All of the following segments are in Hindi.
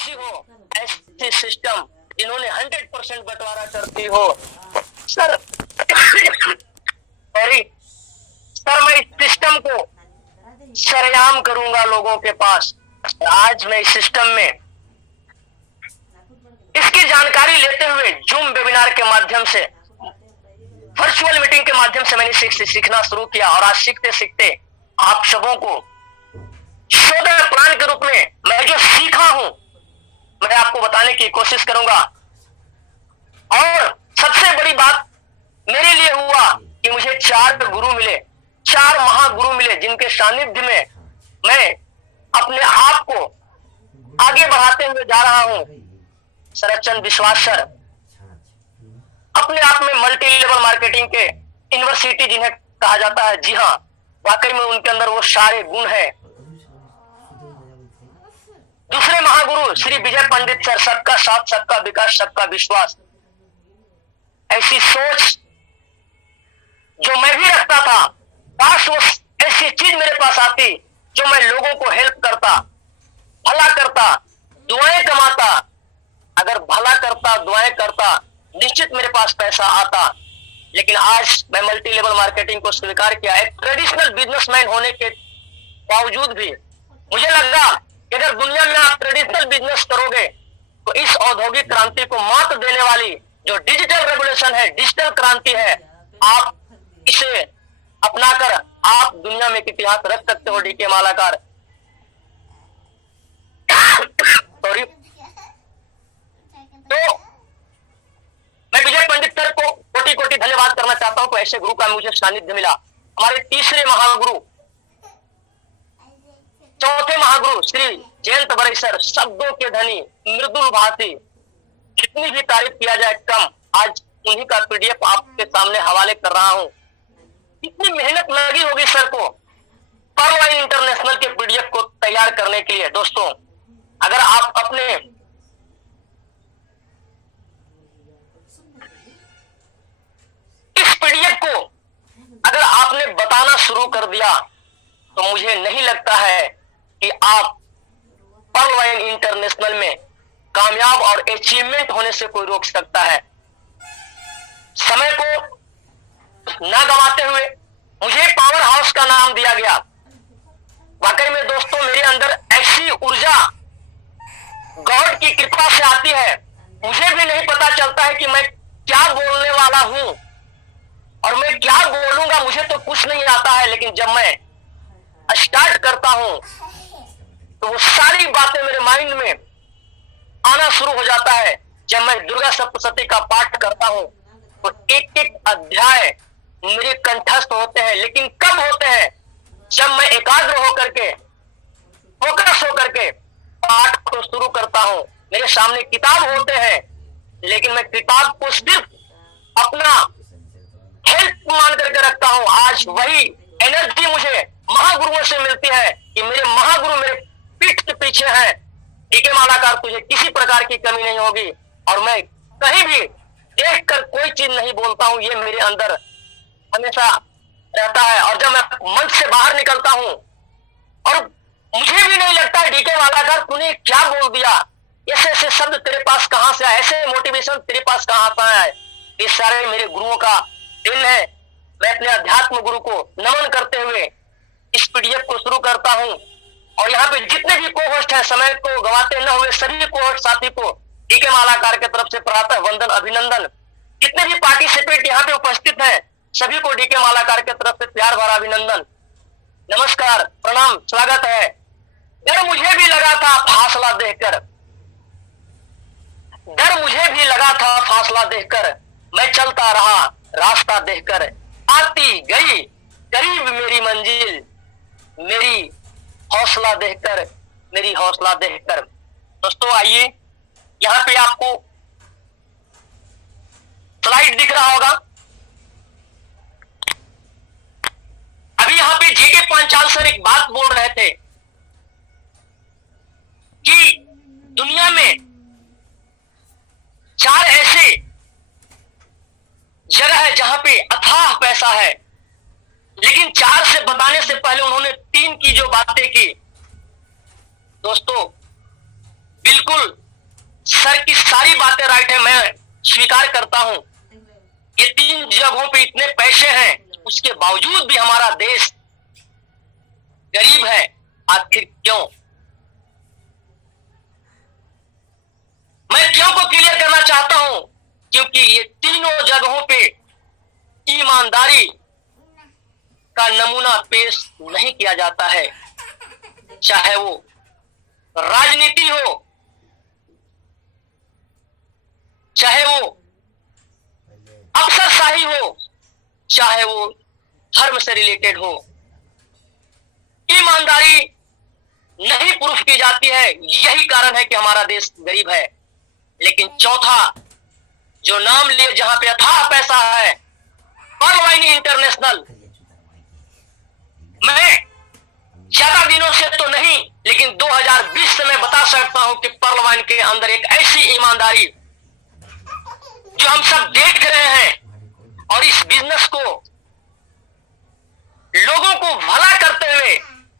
ऐसी हो, ऐसी सिस्टम जिन्होंने 100% बंटवारा करती हो। सर सॉरी सर, मैं इस सिस्टम को सरेआम करूंगा लोगों के पास। आज मैं इस सिस्टम में इसकी जानकारी लेते हुए जूम वेबिनार के माध्यम से, वर्चुअल मीटिंग के माध्यम से मैंने सीखना शुरू किया, और आज सीखते सीखते आप सबों को शोधन प्राण के रूप में मैं जो सीखा हूं मैं आपको बताने की कोशिश करूंगा। और सबसे बड़ी बात मेरे लिए हुआ कि मुझे 4 गुरु मिले, 4 महागुरु मिले, जिनके सानिध्य में मैं अपने आप को आगे बढ़ाते हुए जा रहा हूं। शरदचंद्र विश्वास सर अपने आप में मल्टी लेवल मार्केटिंग के यूनिवर्सिटी जिन्हें कहा जाता है, जी हाँ, वाकई में उनके अंदर वो सारे गुण हैं। दूसरे महागुरु श्री विजय पंडित सर, सबका साथ, सबका विकास, सबका विश्वास। ऐसी सोच जो मैं भी रखता था, काश वो ऐसी चीज मेरे पास आती जो मैं लोगों को हेल्प करता, भला करता, दुआएं कमाता। अगर भला करता, दुआएं करता, निश्चित मेरे पास पैसा आता। लेकिन आज मैं मल्टी लेवल मार्केटिंग को स्वीकार किया। एक ट्रेडिशनल बिजनेसमैन होने के बावजूद भी मुझे लगा कि अगर दुनिया में आप ट्रेडिशनल बिजनेस करोगे तो इस औद्योगिक क्रांति को मात देने वाली जो डिजिटल रेवोल्यूशन है, डिजिटल क्रांति है, आप इसे अपनाकर आप दुनिया में इतिहास रख सकते हो। DK Malakar sorry. तो मैं विजय पंडित सर को कोटि कोटि धन्यवाद करना चाहता हूं कि ऐसे गुरु का मुझे सानिध्य मिला। हमारे तीसरे महागुरु, चौथे महागुरु श्री जयंत बरई सर, शब्दों के धनी, मृदुल भाषी, जितनी भी तारीफ किया जाए कम। आज उन्हीं का पीडीएफ आपके सामने हवाले कर रहा हूं। इतनी मेहनत लगी होगी सर को पर्ल इंटरनेशनल के पीडीएफ को तैयार करने के लिए। दोस्तों, अगर आप अपने इस पीडीएफ को अगर आपने बताना शुरू कर दिया तो मुझे नहीं लगता है कि आप पर्ल इंटरनेशनल में कामयाब और अचीवमेंट होने से कोई रोक सकता है। समय को ना गंवाते हुए मुझे पावर हाउस का नाम दिया गया। वाकई में दोस्तों, मेरे अंदर ऐसी ऊर्जा गॉड की कृपा से आती है, मुझे भी नहीं पता चलता है कि मैं क्या बोलने वाला हूं और मैं क्या बोलूंगा, मुझे तो कुछ नहीं आता है। लेकिन जब मैं स्टार्ट करता हूं तो वो सारी बातें मेरे माइंड में आना शुरू हो जाता है। जब मैं दुर्गा सप्तशती का पाठ करता हूं तो एक एक अध्याय मेरे कंठस्थ होते हैं। लेकिन कब होते हैं? जब मैं एकाग्र होकर के, फोकस होकर के पाठ को शुरू करता हूं। मेरे सामने किताब होते हैं, लेकिन मैं किताब को सिर्फ अपना हेल्प मान करके रखता हूं। आज वही एनर्जी मुझे महागुरुओं से मिलती है कि मेरे महागुरु मेरे पीठ के पीछे हैं। डीके मालाकार, तुझे किसी प्रकार की कमी नहीं होगी। और मैं कहीं भी देखकर कोई चीज नहीं बोलता हूं, ये मेरे अंदर हमेशा रहता है। और जब मैं मंच से बाहर निकलता हूं और मुझे भी नहीं लगता है डीके मालाकार तूने क्या बोल दिया, ऐसे ऐसे शब्द तेरे पास कहां से आए, ऐसे मोटिवेशन तेरे पास कहां से आया है। ये सारे मेरे गुरुओं का दिन है। मैं अपने अध्यात्म गुरु को नमन करते हुए इस पीडीएफ को शुरू करता हूं। और यहाँ पे जितने भी को होस्ट हैं, समय को गंवाते न हुए सभी को होस्ट साथी को डीके मालाकार की तरफ से प्रातः वंदन, अभिनंदन। जितने भी पार्टिसिपेंट यहाँ पे उपस्थित हैं सभी को डीके मालाकार की तरफ से प्यार भरा अभिनंदन, नमस्कार, प्रणाम, स्वागत है। डर मुझे भी लगा था फासला देखकर, डर मुझे भी लगा था फासला देखकर, मैं चलता रहा रास्ता देखकर, आती गई करीब मेरी मंजिल, मेरी हौसला देखकर, मेरी हौसला देखकर। दोस्तों आइए, यहां पे आपको स्लाइड दिख रहा होगा। अभी यहां पे जीके पांचाल सर एक बात बोल रहे थे कि दुनिया में 4 ऐसे जगह है जहां पे अथाह पैसा है। लेकिन 4 से बताने से पहले उन्होंने 3 की जो बातें की, दोस्तों बिल्कुल स्वीकार करता हूं, ये 3 जगहों पे इतने पैसे हैं, उसके बावजूद भी हमारा देश गरीब है। आखिर क्यों? मैं क्यों को क्लियर करना चाहता हूं, क्योंकि ये तीनों जगहों पे ईमानदारी का नमूना पेश नहीं किया जाता है, चाहे वो राजनीति हो, चाहे वो अफसरशाही हो, चाहे वो धर्म से रिलेटेड हो। ईमानदारी नहीं प्रूफ की जाती है, यही कारण है कि हमारा देश गरीब है। लेकिन चौथा जो नाम लिए, जहां पे अथाह पैसा है, पर्ल वाइन इंटरनेशनल। मैं ज्यादा दिनों से तो नहीं, लेकिन 2020 से मैं बता सकता हूं कि पर्ल वाइन के अंदर एक ऐसी ईमानदारी जो हम सब देख रहे हैं, और इस बिजनेस को लोगों को भला करते हुए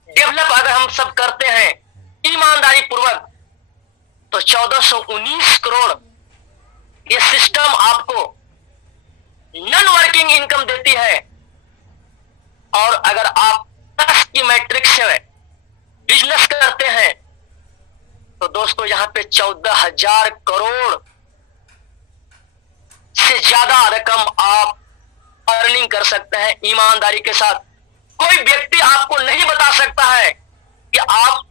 डेवलप अगर हम सब करते हैं ईमानदारी पूर्वक, तो 1419 करोड़ ये सिस्टम आपको नॉन वर्किंग इनकम देती है। और अगर आप 10 की मैट्रिक्स से बिजनेस करते हैं, तो दोस्तों यहां पे 14,000 करोड़ से ज्यादा रकम आप अर्निंग कर सकते हैं ईमानदारी के साथ। कोई व्यक्ति आपको नहीं बता सकता है कि आप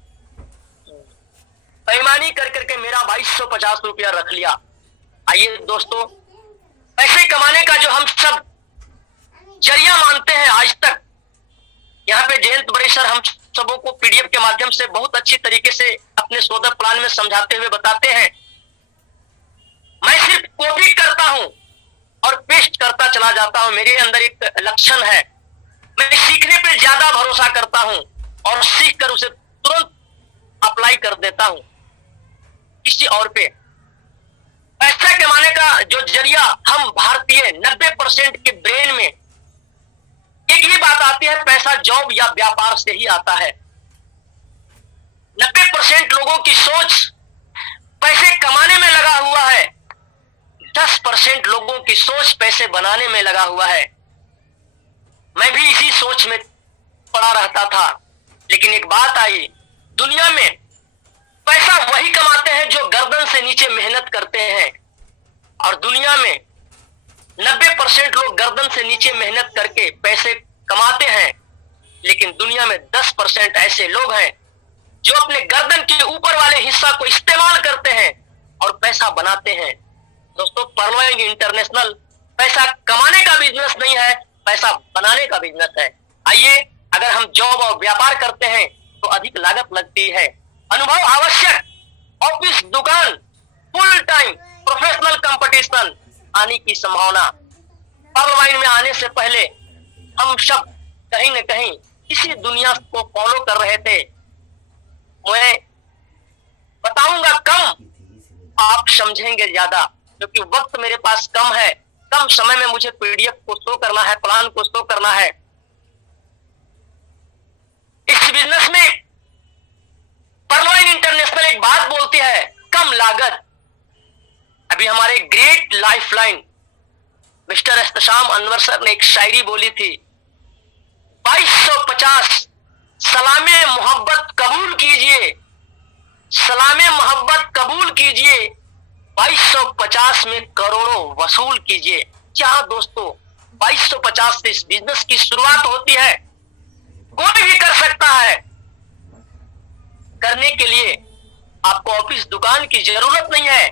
बेईमानी कर करके मेरा 2250 रुपया रख लिया। आइए दोस्तों, पैसे कमाने का जो हम सब जरिया मानते हैं आज तक, यहाँ पे जयंत बड़े हम सबों को पीडीएफ के माध्यम से बहुत अच्छी तरीके से अपने सोदर प्लान में समझाते हुए बताते हैं। मैं सिर्फ कॉपी करता हूं और पेस्ट करता चला जाता हूं। मेरे अंदर एक लक्षण है, मैं सीखने पे ज्यादा भरोसा करता हूं और सीख कर उसे तुरंत अप्लाई कर देता हूं किसी और पे। पैसा कमाने का जो जरिया हम भारतीय 90% के ब्रेन में एक ही बात आती है, पैसा जॉब या व्यापार से ही आता है। 90% लोगों की सोच पैसे कमाने में लगा हुआ है, 10% लोगों की सोच पैसे बनाने में लगा हुआ है। मैं भी इसी सोच में पड़ा रहता था, लेकिन एक बात आई, दुनिया में पैसा वही कमाते हैं जो गर्दन से नीचे मेहनत करते हैं, और दुनिया में 90% लोग गर्दन से नीचे मेहनत करके पैसे कमाते हैं। लेकिन दुनिया में 10% ऐसे लोग हैं जो अपने गर्दन के ऊपर वाले हिस्सा को इस्तेमाल करते हैं और पैसा बनाते हैं। दोस्तों, पर्ल वाइन इंटरनेशनल पैसा कमाने का बिजनेस नहीं है, पैसा बनाने का बिजनेस है। आइए, अगर हम जॉब और व्यापार करते हैं तो अधिक लागत लगती है, अनुभव आवश्यक, ऑफिस, दुकान, फुल टाइम प्रोफेशनल कंपटीशन आने की संभावना। पर्ल वाइन में आने से पहले हम सब कहीं न कहीं इसी दुनिया को फॉलो कर रहे थे। मैं बताऊंगा कम, आप समझेंगे ज्यादा, क्योंकि वक्त मेरे पास कम है। कम समय में मुझे पीडीएफ को शो करना है, प्लान को शो करना है। इस बिजनेस में पर्ल वाइन इंटरनेशनल एक बात बोलती है, कम लागत। अभी हमारे great lifeline mister Ehtesham Anwar sir ने एक शायरी बोली थी, 2250 सलामे मोहब्बत कबूल कीजिए, सलामे मोहब्बत कबूल कीजिए, 2250 में करोड़ों वसूल कीजिए। क्या दोस्तों, 2250 से इस बिजनेस की शुरुआत होती है। कोई भी कर सकता है। करने के लिए आपको ऑफिस, दुकान की जरूरत नहीं है,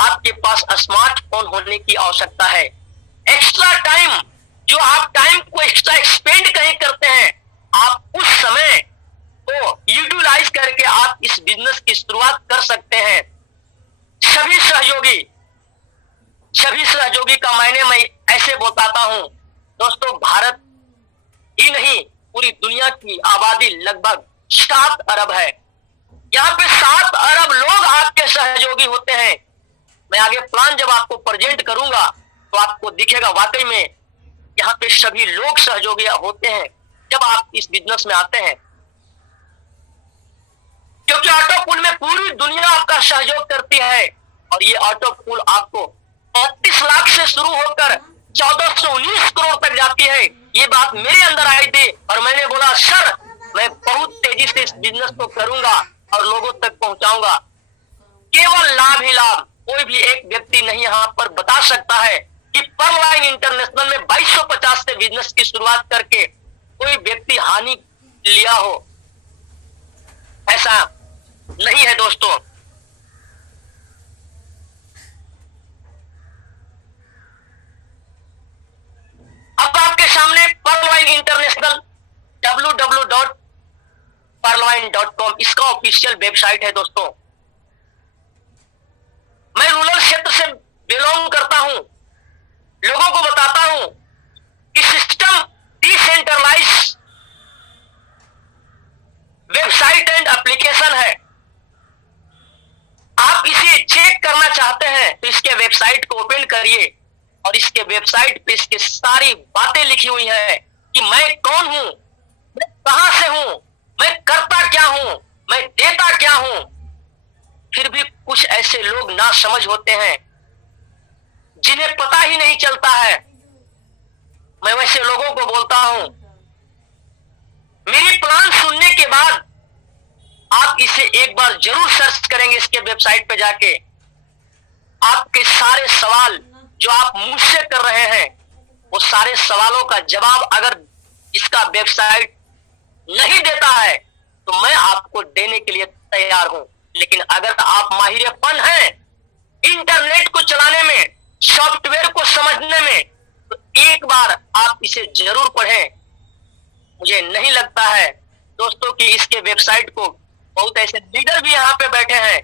आपके पास स्मार्टफोन होने की आवश्यकता है। एक्स्ट्रा टाइम, जो आप टाइम को एक्स्ट्रा एक्सपेंड कहीं करते हैं, आप उस समय को यूटिलाइज करके आप इस बिजनेस की शुरुआत कर सकते हैं। सभी सहयोगी का मायने मैं ऐसे बताता हूं दोस्तों, भारत ही नहीं पूरी दुनिया की आबादी लगभग 7 अरब है। यहाँ पे 7 अरब लोग आपके सहयोगी होते हैं। मैं आगे प्लान जब आपको प्रेजेंट करूंगा तो आपको दिखेगा वाकई में यहाँ पे सभी लोग सहयोगी होते हैं जब आप इस बिजनेस में आते हैं, क्योंकि ऑटो पुल में पूरी दुनिया आपका सहयोग करती है। और ये ऑटो पुल आपको 35 लाख से शुरू होकर 1419 करोड़ तक जाती है। ये बात मेरे अंदर आई थी और मैंने बोला सर मैं बहुत तेजी से इस बिजनेस को करूंगा और लोगों तक पहुंचाऊंगा। केवल लाभ ही लाभ, कोई भी एक व्यक्ति नहीं यहाँ पर बता सकता है कि पर्लवाइन इंटरनेशनल में 2250 से बिजनेस की शुरुआत करके कोई व्यक्ति हानि लिया हो, ऐसा नहीं है दोस्तों। अब आपके सामने पर्लवाइन इंटरनेशनल www.perlwine.com इसका ऑफिशियल वेबसाइट है दोस्तों। मैं रूरल क्षेत्र से बिलोंग करता हूं, लोगों को बताता हूं कि system decentralise website and application है। आप इसे चेक करना चाहते हैं तो इसके वेबसाइट को ओपन करिए और इसके वेबसाइट पे इसके सारी बातें लिखी हुई है कि मैं कौन हूं, मैं कहां से हूं, मैं करता क्या हूं, मैं देता क्या हूं। फिर भी कुछ ऐसे लोग ना समझ होते हैं जिन्हें पता ही नहीं चलता है। मैं वैसे लोगों को बोलता हूं मेरी प्लान सुनने के बाद आप इसे एक बार जरूर सर्च करेंगे इसके वेबसाइट पे जाके। आपके सारे सवाल जो आप मुझसे कर रहे हैं वो सारे सवालों का जवाब अगर इसका वेबसाइट नहीं देता है तो मैं आपको देने के लिए तैयार हूं। लेकिन अगर आप माहिर-ए-फन हैं इंटरनेट को चलाने में, सॉफ्टवेयर को समझने में, तो एक बार आप इसे जरूर पढ़ें। मुझे नहीं लगता है दोस्तों कि इसके वेबसाइट को बहुत ऐसे लीडर भी यहाँ पे बैठे हैं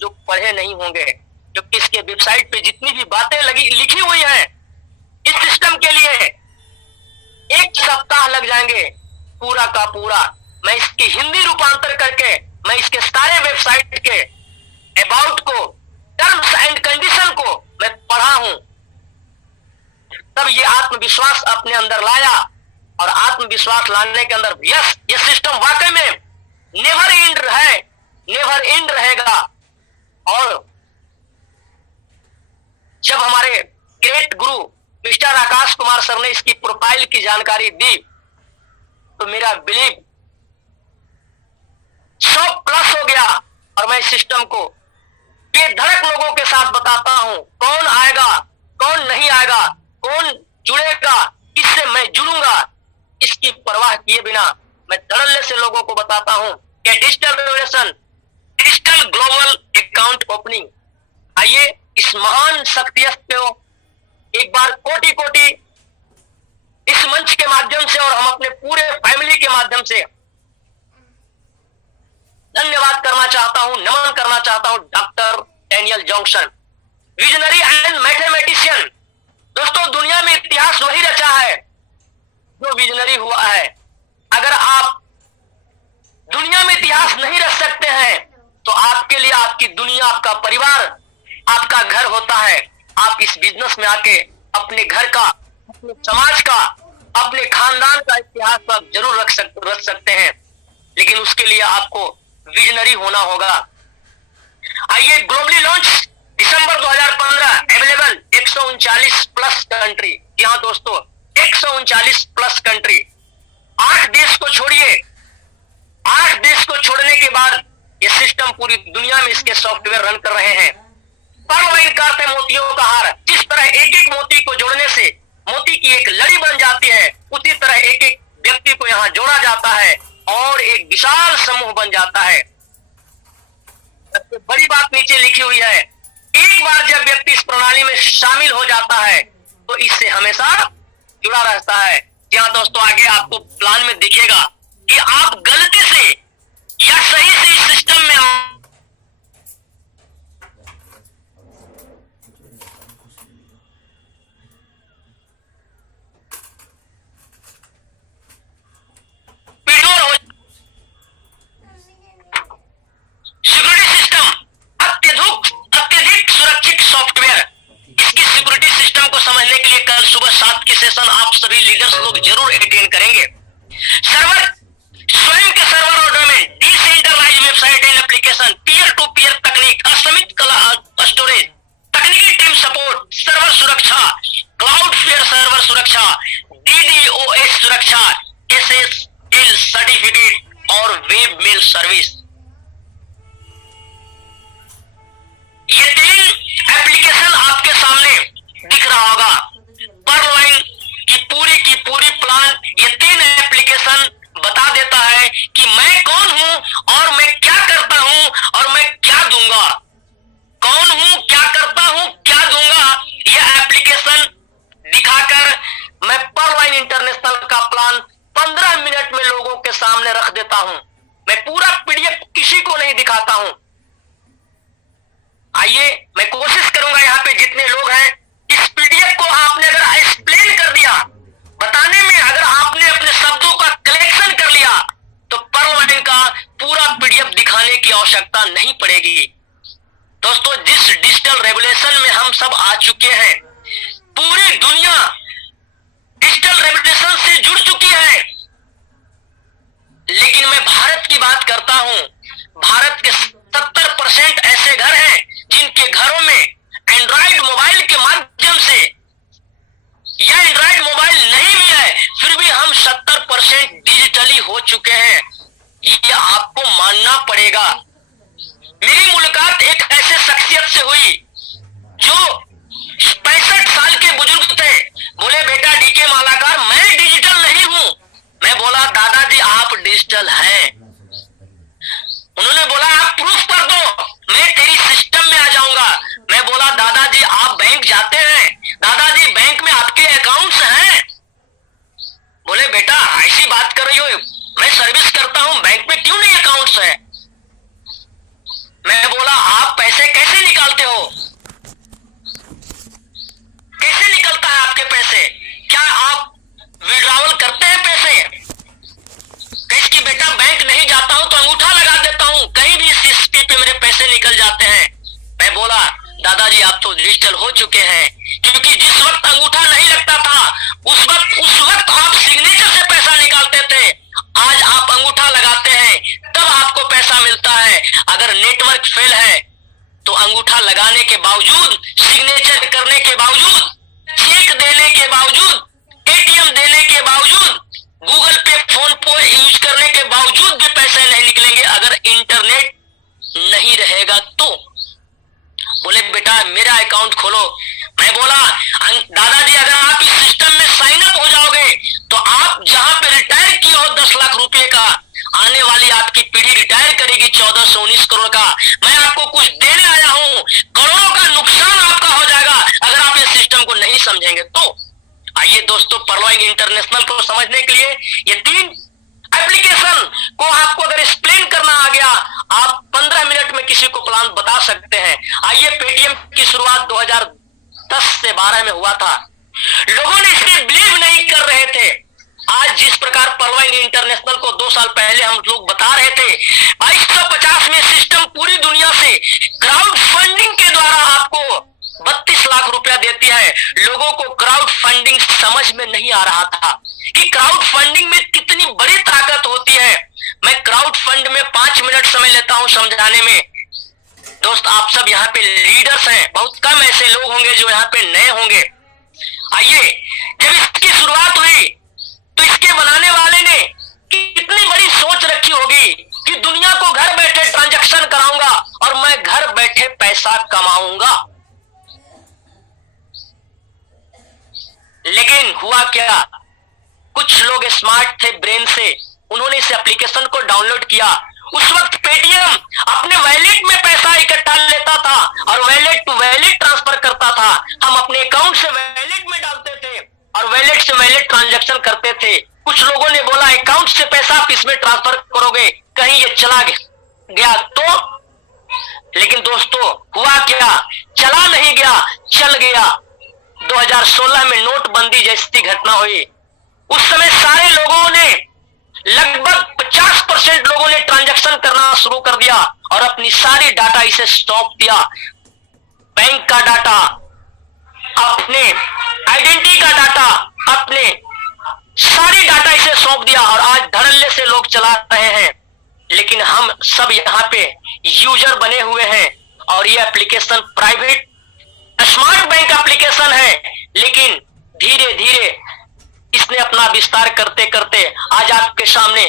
जो पढ़े नहीं होंगे, क्योंकि इसके वेबसाइट पे जितनी भी बातें लिखी हुई हैं इस सिस्टम के लिए 1 सप्ताह लग जाएंगे पूरा का पूरा। मैं इसकी हिंदी रूपांतर करके मैं इसके सारे वेबसाइट के अबाउट को, टर्म्स एंड कंडीशन को मैं पढ़ा हूं, तब ये आत्मविश्वास अपने अंदर लाया। और आत्मविश्वास लाने के अंदर यस ये सिस्टम वाकई में नेवर एंड है, नेवर एंड रहेगा। और जब हमारे ग्रेट गुरु मिस्टर आकाश कुमार सर ने इसकी प्रोफाइल की जानकारी दी तो मेरा बिलीव 100+ हो गया। और मैं सिस्टम को बेधड़क लोगों के साथ बताता हूं कौन आएगा, कौन नहीं आएगा, कौन जुड़ेगा, किससे मैं जुड़ूंगा, इसकी परवाह किए बिना मैं धड़ल्ले से लोगों को बताता हूं कि digital revolution, digital global account opening. आइए इस महान शक्तियत को एक बार कोटि कोटि इस मंच के माध्यम से और हम अपने पूरे फैमिली के माध्यम से धन्यवाद करना चाहता हूं, नमन करना चाहता हूं doctor Daniel Johnson, visionary and mathematician. दोस्तों दुनिया में इतिहास वही रचा है जो विजनरी हुआ है। अगर आप दुनिया में इतिहास नहीं रच सकते हैं तो आपके लिए आपकी दुनिया, आपका परिवार, आपका घर होता है। आप इस बिजनेस में आके अपने घर का, अपने समाज का, अपने खानदान का इतिहास आप जरूर रच सकते हैं, लेकिन उसके लिए आपको विजनरी होना होगा। आइए ग्लोबली लॉन्च दिसंबर 2015 अवेलेबल 139+ कंट्री। यहाँ दोस्तों 139+ कंट्री, 8 देश को छोड़िए, 8 देश को छोड़ने के बाद ये सिस्टम पूरी दुनिया में इसके सॉफ्टवेयर रन कर रहे हैं। पर्लवाइन का अर्थ है मोतियों का हार। जिस तरह एक एक मोती को जोड़ने से मोती की एक लड़ी बन जाती है, उसी तरह एक एक व्यक्ति को यहाँ जोड़ा जाता है और एक विशाल समूह बन जाता है। सबसे बड़ी बात नीचे लिखी हुई है, एक बार जब व्यक्ति इस प्रणाली में शामिल हो जाता है तो इससे हमेशा जुड़ा रहता है। यहाँ दोस्तों आगे आपको प्लान में दिखेगा कि आप गलती से या सही से इस सिस्टम में सिक्योरिटी सिस्टम अत्यधिक सुरक्षित सॉफ्टवेयर। इसकी सिक्योरिटी सिस्टम को समझने के लिए कल सुबह 7 के सेशन आप सभी लीडर्स लोग जरूर अटेंड करेंगे। सर्वर स्वयं के सर्वर और फाइनेंशियल सर्विस। ये 3 एप्लीकेशन आपके सामने दिख रहा होगा। पर्लवाइन की पूरी प्लान ये 3 एप्लीकेशन बता देता है कि मैं कौन हूं और मैं क्या करता हूं और मैं क्या दूंगा। कौन हूं, क्या करता हूं, क्या दूंगा, यह एप्लीकेशन दिखाकर मैं पर्लवाइन इंटरनेशनल का प्लान 15 मिनट में लोगों के सामने रख देता हूं। मैं पूरा पीडीएफ किसी को नहीं दिखाता हूं। आइए मैं कोशिश करूंगा यहाँ पे जितने लोग हैं, इस पीडीएफ को आपने अगर एक्सप्लेन कर दिया, बताने में अगर आपने अपने शब्दों का कलेक्शन कर लिया, तो पर्लवाइन का पूरा पीडीएफ दिखाने की आवश्यकता नहीं पड़ेगी। दोस्तों, जिस डिजिटल रेवोल्यूशन में हम सब आ चुके हैं, पूरी दुनिया डिजिटल रेवोल्यूशन से जुड़ चुकी है, लेकिन मैं भारत की बात करता हूं। भारत के 70% ऐसे घर हैं जिनके घरों में एंड्रॉइड मोबाइल के माध्यम से या एंड्रॉइड मोबाइल नहीं भी है, फिर भी हम 70% डिजिटली हो चुके हैं। ये आपको मानना पड़ेगा। मेरी मुलाकात एक ऐसे शख्सियत से हुई जो 65 साल के बुजुर्ग थे। बोले, बेटा डीके मालाकार, मैं डिजिटल नहीं हूं। मैं बोला, दादाजी आप डिजिटल हैं। उन्होंने बोला, आप प्रूफ कर दो, मैं तेरी सिस्टम में आ जाऊंगा। मैं बोला, दादाजी आप बैंक जाते हैं? दादाजी बैंक में आपके अकाउंट्स हैं? बोले, बेटा ऐसी बात कर रही हो, मैं सर्विस करता हूं, बैंक में क्यों नहीं अकाउंट्स है? मैं बोला, आप पैसे कैसे निकालते हो? कैसे निकलता है आपके पैसे? क्या आप विड्रॉवल करते हैं पैसे? कि बेटा बैंक नहीं जाता हूं तो अंगूठा लगा देता हूं, कहीं भी सीएसपी पे मेरे पैसे निकल जाते हैं। मैं बोला, दादाजी आप तो डिजिटल हो चुके हैं, क्योंकि जिस वक्त अंगूठा नहीं लगता था उस वक्त आप सिग्नेचर से पैसा निकालते थे। आज आप अंगूठा लगाते हैं तब आपको पैसा मिलता है। अगर नेटवर्क फेल है तो अंगूठा लगाने के बावजूद, सिग्नेचर करने के बावजूद, चेक देने के बावजूद, एटीएम देने के बावजूद, गूगल पे, फोन पे यूज करने के बावजूद भी पैसे नहीं निकलेंगे अगर इंटरनेट नहीं रहेगा तो। बोले, बेटा मेरा अकाउंट खोलो। मैं बोला, दादाजी अगर आप इस सिस्टम में साइन अप हो जाओगे तो आप जहां पे रिटायर किए हो 10 लाख रुपए का, आने वाली आपकी पीढ़ी रिटायर करेगी 14 से 19 करोड़ का। मैं आपको कुछ देने आया हूं, करोड़ों का नुकसान आपका हो जाएगा अगर आप इस सिस्टम को नहीं समझेंगे तो। आइए दोस्तों, पर्लवाइन इंटरनेशनल को समझने के लिए ये 3 एप्लीकेशन को आपको अगर एक्सप्लेन करना आ गया, आप 15 मिनट में किसी को प्लान बता सकते हैं। आइए, पेटीएम की शुरुआत 2010 से 12 में हुआ था। लोगों ने इसमें बिलीव नहीं कर रहे थे। आज जिस प्रकार पर्लवाइन इंटरनेशनल को 2 साल पहले हम लोग बता रहे थे, 2250 में सिस्टम पूरी दुनिया से क्राउड फंडिंग के द्वारा आपको 32 लाख रुपया देती है। लोगों को क्राउड फंडिंग समझ में नहीं आ रहा था कि क्राउड फंडिंग में कितनी बड़ी ताकत होती है। मैं क्राउड फंड में 5 मिनट समय लेता हूं समझाने में। दोस्त, आप सब यहाँ पे लीडर्स हैं, बहुत कम ऐसे लोग होंगे जो यहाँ पे नए होंगे। आइए, जब इसकी शुरुआत हुई तो इसके बनाने वाले ने कितनी बड़ी सोच रखी होगी कि दुनिया को घर बैठे ट्रांजैक्शन कराऊंगा और मैं घर बैठे पैसा कमाऊंगा। लेकिन हुआ क्या, कुछ लोग स्मार्ट थे ब्रेन से, उन्होंने इस एप्लीकेशन को डाउनलोड किया। उस वक्त पेटीएम अपने वैलेट में पैसा इकट्ठा लेता था और वैलेट टू वैलेट ट्रांसफर करता था। हम अपने अकाउंट से वैलेट में डालते थे और वैलेट से वैलेट ट्रांजैक्शन करते थे। कुछ लोगों ने बोला, अकाउंट से पैसा आप इसमें ट्रांसफर करोगे, कहीं ये चला गया तो। लेकिन दोस्तों, हुआ क्या, चला नहीं गया, चल गया। 2016 में नोटबंदी जैसी घटना हुई। उस समय सारे लोगों ने, लगभग 50% लोगों ने ट्रांजैक्शन करना शुरू कर दिया और अपनी सारी डाटा इसे सौंप दिया। बैंक का डाटा, अपने आइडेंटिटी का डाटा, अपने सारी डाटा इसे सौंप दिया और आज धड़ल्ले से लोग चला रहे हैं। लेकिन हम सब यहाँ पे यूजर बने हुए हैं और ये application private smart bank application है, लेकिन धीरे धीरे इसने अपना विस्तार करते करते आज आपके सामने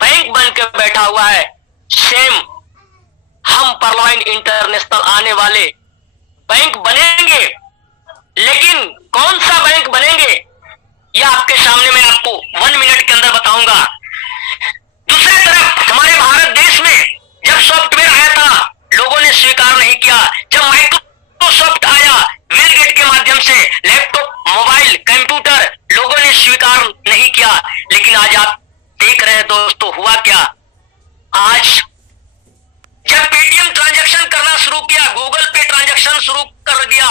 बैंक बन के बैठा हुआ है। सेम हम पर्लवाइन इंटरनेशनल आने वाले बैंक बनेंगे, लेकिन कौन सा बैंक बनेंगे यह आपके सामने मैं आपको 1 मिनट के अंदर बताऊंगा। दूसरी तरफ हमारे भारत देश में जब सॉफ्टवेयर आया था लोगों ने स्वीकार नहीं किया। जब माइक्रोसॉफ्ट आया बिल गेट के माध्यम से, लैपटॉप, मोबाइल, कंप्यूटर, लोगों ने स्वीकार नहीं किया। लेकिन आज आप देख रहे हैं दोस्तों हुआ क्या। आज जब पेटीएम ट्रांजैक्शन करना शुरू किया, गूगल पे ट्रांजैक्शन शुरू कर दिया,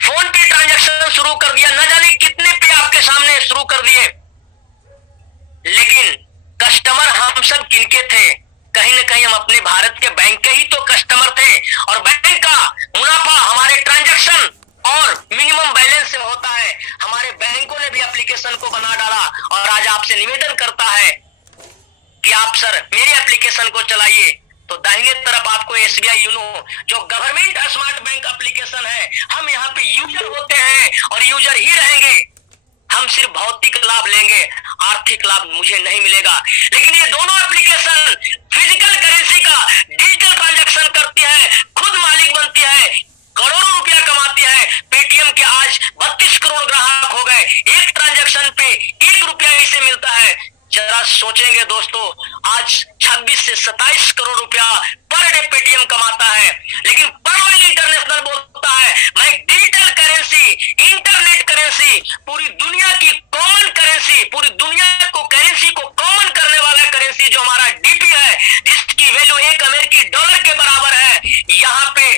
फोन पे ट्रांजैक्शन शुरू कर दिया, न जाने कितने पे आपके सामने शुरू कर दिए, लेकिन कस्टमर हम सब किनके थे? कहीं ना कहीं हम अपने भारत के बैंक के ही तो कस्टमर थे। और बैंक का मुनाफा हमारे ट्रांजैक्शन और मिनिमम बैलेंस से होता है। हमारे बैंकों ने भी एप्लीकेशन को बना डाला और आज आपसे निवेदन करता है कि आप सर मेरी एप्लीकेशन को चलाइए। तो दाहिने तरफ आपको एसबीआई यूनो जो गवर्नमेंट स्मार्ट बैंक एप्लीकेशन है, हम यहाँ पे यूजर होते हैं और यूजर ही रहेंगे। हम सिर्फ भौतिक लाभ लेंगे, आर्थिक लाभ मुझे नहीं मिलेगा। लेकिन ये दोनों एप्लीकेशन फिजिकल करेंसी का डिजिटल ट्रांजैक्शन करती है, खुद मालिक बनती है, करोड़ों रुपया कमाती है। पेटीएम के आज 32 करोड़ ग्राहक हो गए, एक ट्रांजैक्शन पे 1 रुपया इसे मिलता है। जरा सोचेंगे दोस्तों, आज 26 से 27 करोड़ रुपया पर डे पेटीएम कमाता है। लेकिन पर्लवाइन इंटरनेशनल बोलता है मैं डिजिटल करेंसी, इंटरनेट करेंसी, पूरी दुनिया की कॉमन करेंसी, पूरी दुनिया को करेंसी को कॉमन करने वाला करेंसी जो हमारा डीपी है, जिसकी वैल्यू 1 अमेरिकी डॉलर के बराबर है, यहाँ पे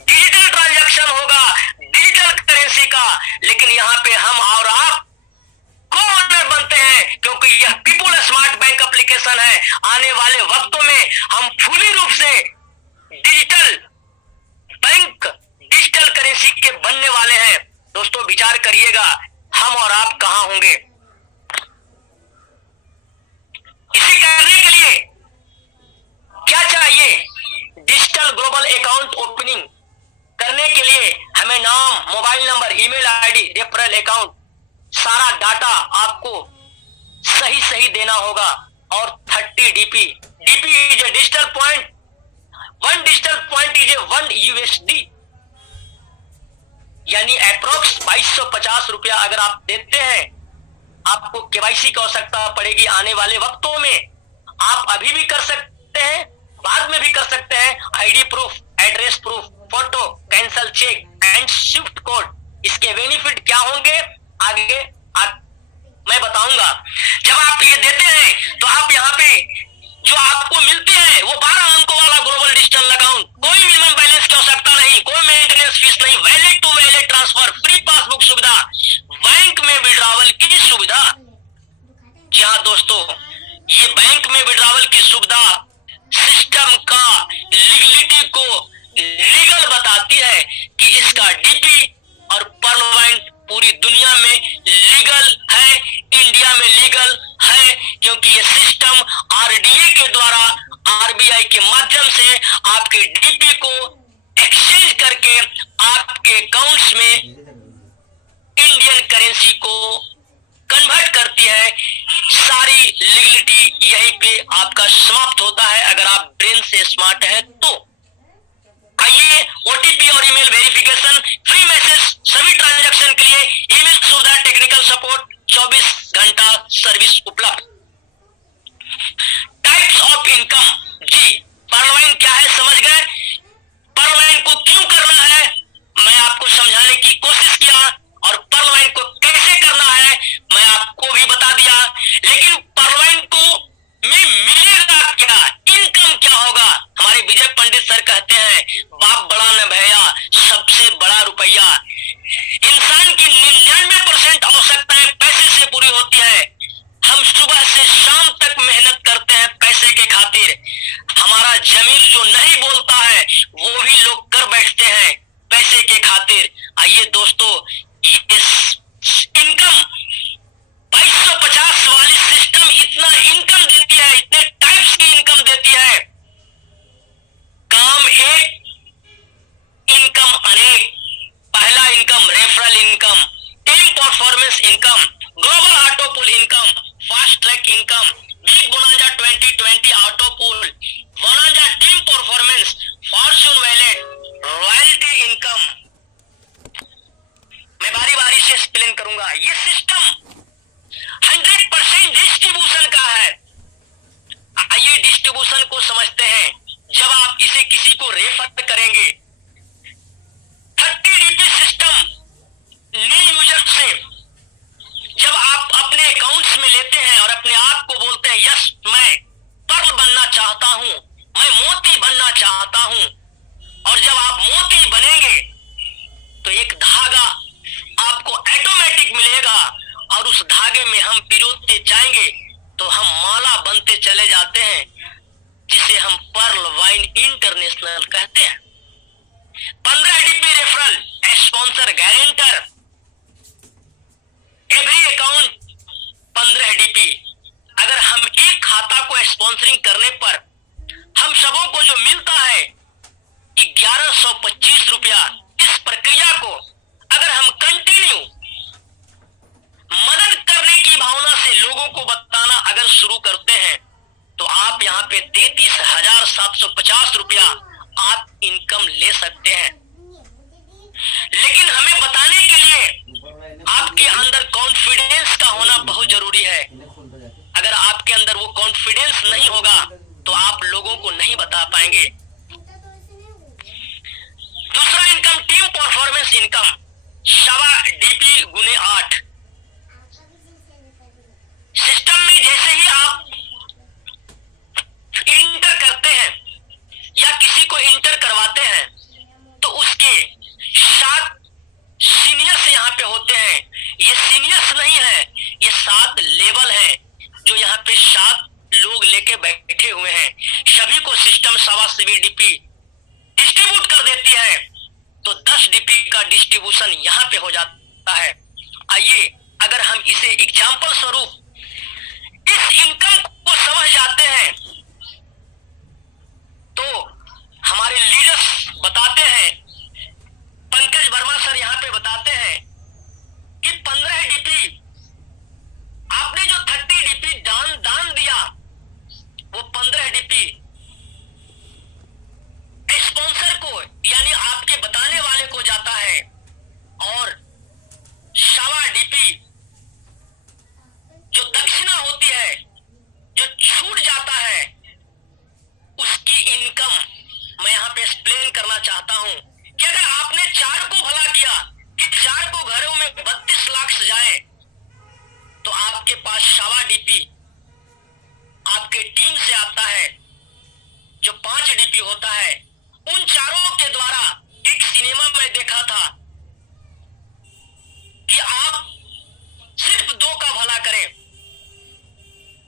डिजिटल ट्रांजैक्शन होगा डिजिटल करेंसी का। लेकिन यहाँ पे हम और आप को-ओनर बनते हैं, क्योंकि यह पीपुल स्मार्ट बैंक एप्लीकेशन है। आने वाले वक्तों में हम पूरी रूप से डिजिटल बैंक, डिजिटल करेंसी के बनने वाले हैं। दोस्तों विचार करिएगा, हम और आप कहां होंगे। इसे करने के लिए क्या चाहिए? डिजिटल ग्लोबल अकाउंट ओपनिंग करने के लिए हमें नाम, mobile number, email ID, referral account, सारा डाटा आपको सही सही देना होगा। और 30 DP, DP is a digital point, 1 digital point is a 1 USD, यानी अप्रोक्स 2250 रुपया अगर आप देते हैं, आपको केवाईसी की आवश्यकता पड़ेगी आने वाले वक्तों में। आप अभी भी कर सकते हैं, बाद में भी कर सकते हैं। ID proof, address proof, photo, cancel cheque and Swift code. इसके बेनिफिट क्या होंगे आगे मैं बताऊंगा। जब आप ये देते हैं तो आप यहाँ पे जो आपको मिलते हैं वो 12 अंकों वाला ग्लोबल डिजिटल अकाउंट, कोई मिनिमम बैलेंस की आवश्यकता नहीं, कोई मेंटेनेंस फीस नहीं, wallet to wallet transfer, free passbook सुविधा, बैंक में विड्रॉवल की सुविधा। जी हाँ दोस्तों, ये बैंक में विड्रॉवल की सुविधा सिस्टम का लीगलिटी को लीगल बताती है कि इसका डीपी और पर्लवाइन पूरी दुनिया में लीगल है, इंडिया में लीगल है, क्योंकि ये सिस्टम आरडीए के द्वारा, आरबीआई के माध्यम से आपके डीपी को एक्सचेंज करके आपके अकाउंट्स में इंडियन करेंसी को कन्वर्ट करती है। सारी लीगलिटी यहीं पे आपका समाप्त होता है अगर आप ब्रेन से स्मार्ट है तो। आइए, ओटीपी और ईमेल वेरिफिकेशन, फ्री मैसेज, सभी ट्रांजैक्शन के लिए ईमेल सुविधा, टेक्निकल सपोर्ट, 24 घंटा सर्विस उपलब्ध। टाइप्स ऑफ इनकम, जी पर्लवाइन क्या है समझ गए। पर्लवाइन को क्यों करना है मैं आपको समझाने की कोशिश किया, और पर्लवाइन को कैसे करना है मैं आपको भी बता दिया। लेकिन पर्लवाइन को में मिलेगा क्या, इनकम क्या होगा? हमारे विजय पंडित सर कहते हैं बाप बड़ा न भैया, सबसे बड़ा रुपया। इंसान की 99% आवश्यकताएं पैसे से पूरी होती है। हम सुबह से शाम तक मेहनत करते हैं पैसे के खातिर। हमारा जमीर जो नहीं बोलता है वो भी लोग कर बैठते हैं पैसे के खातिर। आइए दोस्तों, ये इनकम 2250 वाली सिस्टम इतना इनकम देती है, इतने टाइप्स की इनकम देती है। काम एक, इनकम अनेक। पहला income referral income, team performance income, global auto pool income, fast track income, big bonanza समझते हैं जब आप इसे किसी को रेफर करेंगे। 30 DP सिस्टम न्यू यूजर से जब आप अपने अकाउंट्स में लेते हैं और अपने आप को बोलते हैं यस मैं पर्ल बनना चाहता हूं, मैं मोती बनना चाहता हूं, और जब आप मोती बनेंगे तो एक धागा आपको ऑटोमेटिक मिलेगा और उस धागे में हम पिरोते जाएंगे तो हम माला बनते चले जाते हैं, जिसे हम पर्ल वाइन इंटरनेशनल कहते हैं। 15 DP referral sponsor guarantor, every account 15 DP। अगर हम एक खाता को स्पॉन्सरिंग करने पर हम सबों को जो मिलता है 1125 रुपया, इस प्रक्रिया को अगर हम कंटिन्यू मदद करने की भावना से लोगों को बताना अगर शुरू करते हैं तो आप यहाँ पे 33,750 रुपया आप इनकम ले सकते हैं। लेकिन हमें बताने के लिए आपके अंदर कॉन्फिडेंस का होना बहुत जरूरी है। अगर आपके अंदर वो कॉन्फिडेंस नहीं होगा तो आप लोगों को नहीं बता पाएंगे। दूसरा income team performance income 7 DP गुने 8। सिस्टम में जैसे ही आप इंटर करते हैं या किसी को इंटर करवाते हैं तो उसके 7 सीनियर्स यहाँ पे होते हैं। ये सीनियर्स नहीं है, ये 7 लेवल हैं जो यहाँ पे 7 लोग लेके बैठे हुए हैं। सभी को सिस्टम 7 DP डिस्ट्रीब्यूट कर देती है तो 10 DP का डिस्ट्रीब्यूशन यहाँ पे हो जाता है। आइए अगर हम इसे एग्जाम्पल स्वरूप इस इनकम को समझ जाते हैं तो हमारे लीडर्स बताते हैं, पंकज वर्मा सर यहाँ पे बताते हैं कि 15 DP आपने जो 30 DP दान दिया वो 15 DP स्पॉन्सर को यानी आपके बताने वाले को जाता है और 7 DP जो दक्षिणा होती है, जो छूट जाता है, उसकी इनकम मैं यहाँ पे एक्सप्लेन करना चाहता हूं कि अगर आपने 4 को भला किया कि 4 को घरों में 32 लाख सजाए तो आपके पास 7 DP आपके टीम से आता है जो 5 DP होता है। उन चारों के द्वारा एक सिनेमा में देखा था कि आप सिर्फ 2 का भला करें।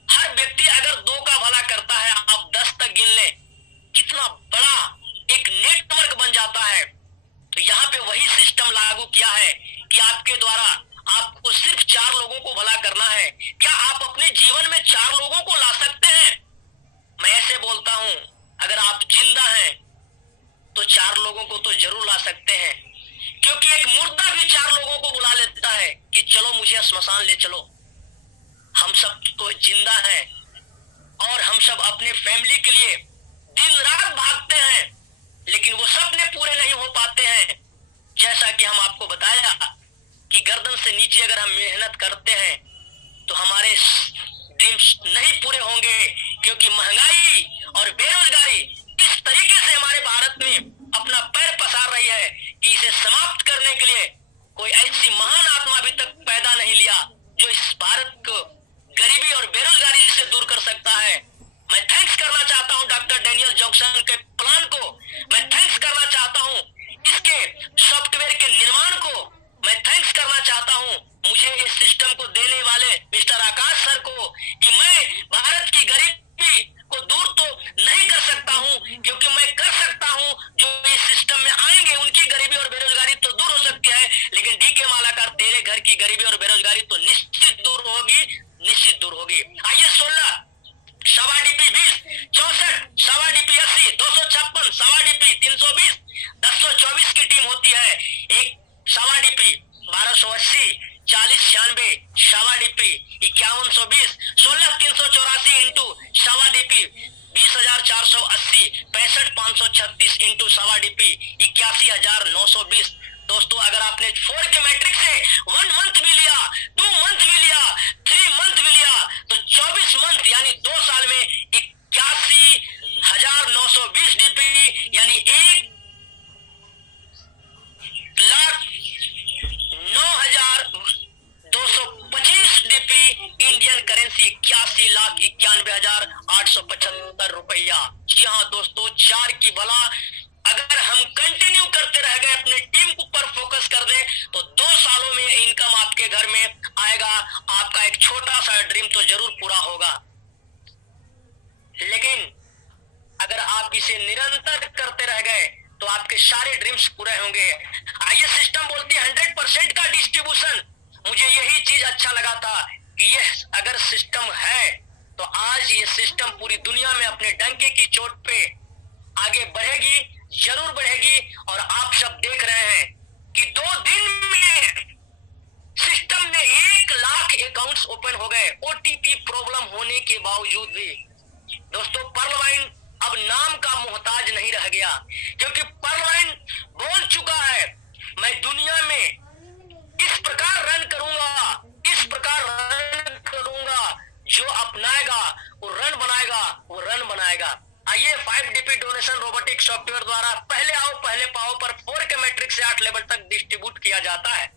हर व्यक्ति अगर 2 का भला करता है, आप 10 तक गिन लें, कितना बड़ा एक नेटवर्क बन जाता है। तो यहाँ पे वही सिस्टम लागू किया है कि आपके द्वारा आपको सिर्फ 4 लोगों को भला करना है। क्या आप अपने जीवन में 4 लोगों को ला सकते हैं? मैं ऐसे बोलता हूं, अगर आप जिंदा हैं तो 4 लोगों को तो जरूर ला सकते हैं, क्योंकि एक मुर्दा भी 4 लोगों को बुला लेता है कि चलो मुझे श्मशान ले चलो। हम सब तो जिंदा हैं और हम सब अपने फैमिली के लिए दिन रात भागते हैं, लेकिन वो सपने पूरे नहीं हो पाते हैं। जैसा कि हम आपको बताया कि गर्दन से नीचे अगर हम मेहनत करते हैं तो हमारे ड्रीम्स नहीं पूरे होंगे, क्योंकि महंगाई और बेरोजगारी इस तरीके से हमारे भारत में अपना पैर पसार रही है कि इसे समाप्त करने के लिए कोई ऐसी महान आत्मा अभी तक पैदा नहीं लिया जो इस भारत को गरीबी और बेरोजगारी से दूर कर सकता है। मैं थैंक्स करना चाहता हूं डॉक्टर डेनियल जॉनसन के प्लान को, मैं थैंक्स करना चाहता हूं इसके सॉफ्टवेयर के निर्माण को, मैं थैंक्स करना चाहता हूं मुझे इस सिस्टम को देने वाले मिस्टर आकाश सर को कि मैं भारत की गरीबी को दूर तो नहीं कर सकता हूं, क्योंकि मैं कर सकता हूं जो इस सिस्टम में आएंगे उनकी गरीबी और बेरोजगारी तो दूर हो सकती है, लेकिन डीके मालाकार तेरे घर की गरीबी और बेरोजगारी तो निश्चित दूर होगी, निश्चित दूर होगी। आइए 16 7 DP 20 64 7 DP 80 256 7 DP 320 1024 की टीम होती है। एक 7 DP 1280 40 96 7 DP 5120 16 384 into 7 DP 20,480 65 536 into 7 DP 81,920। दोस्तों अगर आपने 4 के मैट्रिक से 1 मंथ भी लिया, 2 मंथ भी लिया, 3 मंथ भी लिया तो 24 मंथ यानी 2 साल में 81,920 रुपया। जी हाँ दोस्तों, 4 की भला अगर हम कंटिन्यू करते रह गए, अपने टीम के ऊपर फोकस कर दे, तो 2 सालों में इनकम आपके घर में आएगा। आपका एक छोटा सा ड्रीम तो जरूर पूरा होगा। लेकिन अगर आप इसे निरंतर करते रह गए तो आपके सारे ड्रीम्स पूरे होंगे। आइए, सिस्टम बोलती है 100% का डिस्ट्रीब्यूशन। मुझे यही चीज अच्छा लगा था कि ये अगर सिस्टम है तो आज ये सिस्टम पूरी दुनिया में अपने डंके की चोट पे आगे बढ़ेगी, जरूर बढ़ेगी। और आप सब देख रहे हैं कि 2 दिन में सिस्टम में 1 लाख अकाउंट्स ओपन हो गए, ओटीपी प्रॉब्लम होने के बावजूद भी। दोस्तों, पर्लवाइन अब नाम का मोहताज नहीं रह गया, क्योंकि पर्लवाइन बोल चुका है, मैं दुनिया में इस प्रकार रन करूंगा, इस प्रकार रन करूंगा, जो अपनाएगा वो रन बनाएगा, वो रन बनाएगा। आइए, 5DP डोनेशन रोबोटिक सॉफ्टवेयर द्वारा पहले आओ पहले पाओ पर 4 के मैट्रिक से 8 लेवल तक डिस्ट्रीब्यूट किया जाता है।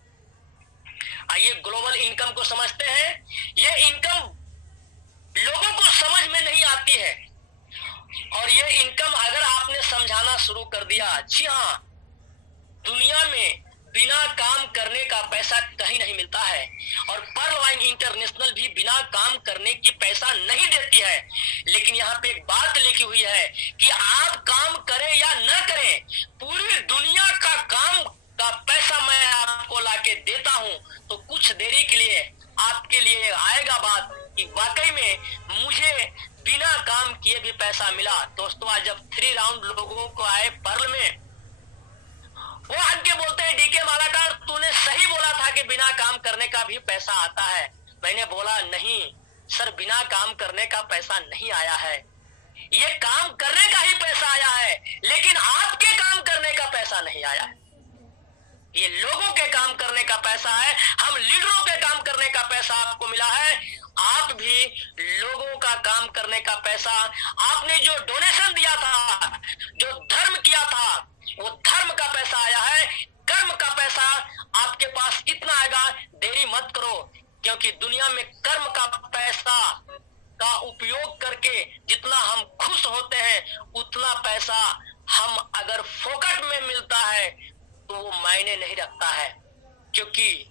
आइए, ग्लोबल इनकम को समझते हैं। ये इनकम लोगों को समझ में नहीं आती है, और ये इनकम अगर आपने समझाना शुरू कर दिया, जी हाँ, दुनिया में बिना काम करने का पैसा कहीं नहीं मिलता है, और पर्लवाइन इंटरनेशनल भी बिना काम करने की पैसा नहीं देती है। लेकिन यहाँ पे एक बात लिखी हुई है कि आप काम करें या न करें, पूरी दुनिया का काम का पैसा मैं आपको लाके देता हूं। तो कुछ देरी के लिए आपके लिए आएगा बात कि वाकई में मुझे बिना काम किए भी पैसा मिला। दोस्तों, आज जब 3 राउंड लोगों को आए पर्ल में, वो आगे बोलते हैं, डीके मालाकार तूने सही बोला था कि बिना काम करने का भी पैसा आता है। मैंने बोला नहीं सर, बिना काम करने का पैसा नहीं आया है, ये काम करने का ही पैसा आया है, लेकिन आपके काम करने का पैसा नहीं आया है। ये लोगों के काम करने का पैसा है, हम लीडरों के काम करने का पैसा आपको मिला है। आप भी लोगों का काम करने का पैसा, आपने जो डोनेशन दिया था, जो धर्म किया था, वो धर्म का पैसा आया है। कर्म का पैसा आपके पास कितना आएगा, देरी मत करो, क्योंकि दुनिया में कर्म का पैसा का उपयोग करके जितना हम खुश होते हैं, उतना पैसा हम अगर फोकट में मिलता है तो वो मायने नहीं रखता है, क्योंकि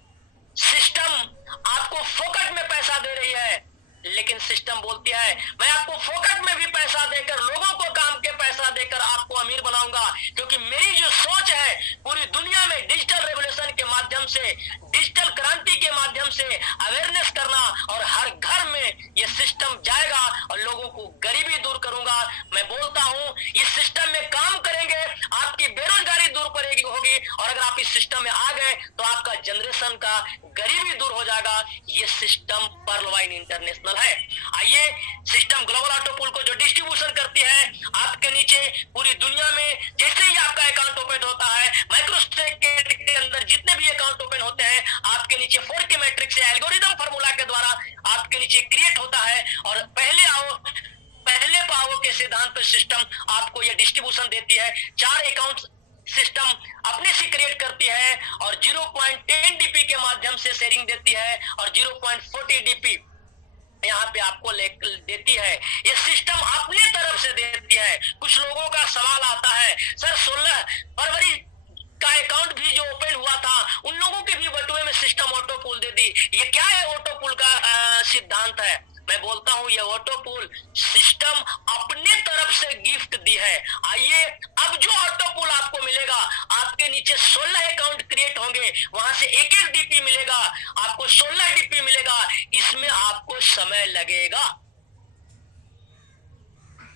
सिस्टम आपको फोकट में पैसा दे रही है। लेकिन सिस्टम बोलती है, मैं आपको फोकट में भी पैसा देकर, लोगों को काम के पैसा देकर आपको अमीर बनाऊंगा, क्योंकि मेरी जो सोच है पूरी दुनिया में डिजिटल रेवोल्यूशन के माध्यम से, डिजिटल क्रांति के माध्यम से अवेयरनेस करना, और हर घर में ये सिस्टम जाएगा और लोगों को गरीबी दूर करूंगा। मैं बोलता हूं, इस सिस्टम में काम करेंगे, आपकी बेरोजगारी दूर करेगी होगी, और अगर आप इस सिस्टम में आ गए तो आपका जनरेशन का गरीबी दूर हो जाएगा। ये सिस्टम पर्लवाइन इंटरनेशनल है। आइए, सिस्टम ग्लोबल ऑटो पूल को जो डिस्ट्रीब्यूशन करती है, आपके नीचे पूरी दुनिया में जैसे ही आपका अकाउंट ओपन होता है, माइक्रोसेकंड के अंदर जितने भी अकाउंट ओपन होते हैं, आपके नीचे 4 के मैट्रिक से एल्गोरिदम फार्मूला के द्वारा आपके नीचे क्रिएट होता है, और पहले आओ पहले पाओ के सिद्धांत पर सिस्टम आपको यह डिस्ट्रीब्यूशन देती है। 4 अकाउंट सिस्टम अपने से क्रिएट करती है, और 0.10 DP के माध्यम से शेयरिंग देती है, और 0.40 DP यहाँ पे आपको देती है। ये सिस्टम अपने तरफ से देती है। कुछ लोगों का सवाल आता है, सर 16 फरवरी का अकाउंट भी जो ओपन हुआ था, उन लोगों के भी बटुए में सिस्टम ऑटो पूल दे दी, ये क्या है ऑटो पूल का सिद्धांत है? मैं बोलता हूं, ये ऑटो पूल सिस्टम अपने तरफ से गिफ्ट दी है। आइए, अब जो ऑटो पूल आपको मिलेगा, आपके नीचे 16 अकाउंट क्रिएट होंगे, वहां से 1-1 DP मिलेगा, आपको 16 DP मिलेगा। इसमें आपको समय लगेगा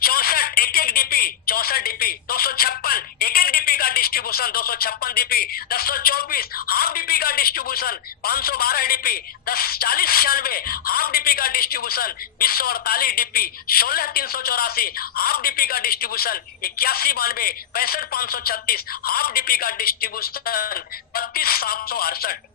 64 1-1 DP 64 DP 256 1-1 DP का डिस्ट्रीब्यूशन 256 DP 1024 हाफ DP का डिस्ट्रीब्यूशन 512 DP 1040-96 हाफ DP का डिस्ट्रीब्यूशन 2048 DP 16384 हाफ DP का डिस्ट्रीब्यूशन 8192 6536 हाफ DP का डिस्ट्रीब्यूशन 32768।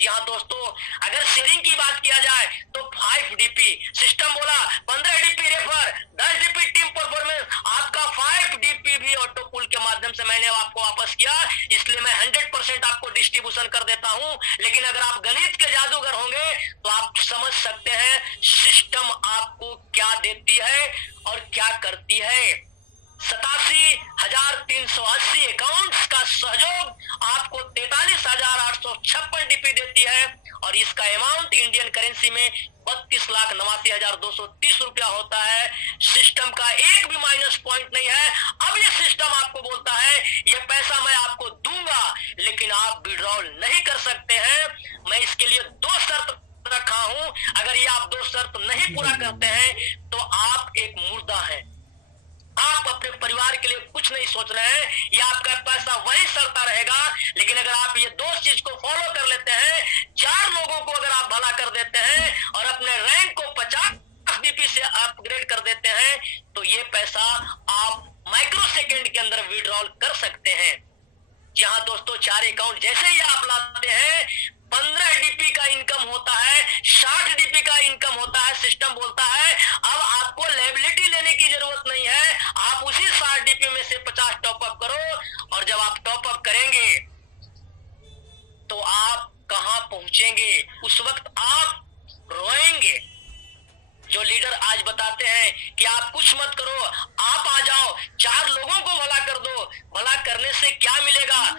यहाँ दोस्तों, अगर शेयरिंग की बात किया जाए तो 5 DP सिस्टम बोला, 15 DP refer, 10 DP team performance, आपका 5 DP भी ऑटो पूल के माध्यम से मैंने आपको वापस किया, इसलिए मैं 100% आपको डिस्ट्रीब्यूशन कर देता हूं। लेकिन अगर आप गणित के जादूगर होंगे तो आप समझ सकते हैं सिस्टम आपको क्या देती है और क्या करती है। 87,380 अकाउंट्स का सहयोग आपको 43,856 डीपी देती है और इसका अमाउंट इंडियन करेंसी में 32,89,230 रुपया होता है। सिस्टम का एक भी माइनस पॉइंट नहीं है। अब ये सिस्टम आपको बोलता है ये पैसा मैं आपको दूंगा लेकिन आप विड्रॉल नहीं कर सकते हैं। मैं इसके लिए 2 शर्त रखा हूं, अगर ये आप 2 शर्त नहीं पूरा करते हैं तो आप एक मुर्दा हैं। आप अपने परिवार के लिए कुछ नहीं सोच रहे हैं, ये आपका पैसा वहीं सड़ता रहेगा। लेकिन अगर आप ये 2 चीज को फॉलो कर लेते हैं, 4 लोगों को अगर आप भला कर देते हैं और अपने रैंक को 50 डीपी से अपग्रेड कर देते हैं तो ये पैसा आप माइक्रो सेकेंड के अंदर विड्रॉल कर सकते हैं। जी हाँ दोस्तों, 4 अकाउंट जैसे ही आप लाते हैं 15 डीपी का इनकम होता है, 60 डीपी का इनकम होता है। सिस्टम बोलता है अब आपको लायबिलिटी लेने की जरूरत नहीं है, आप उसी 60 डीपी में से 50 टॉपअप करो और जब आप टॉपअप करेंगे तो आप कहां पहुंचेंगे, उस वक्त आप रोएंगे। जो लीडर आज बताते हैं कि आप कुछ मत करो, आप आ जाओ, 4 लोगों को भला कर दो, भला करने से क्या मिलेगा।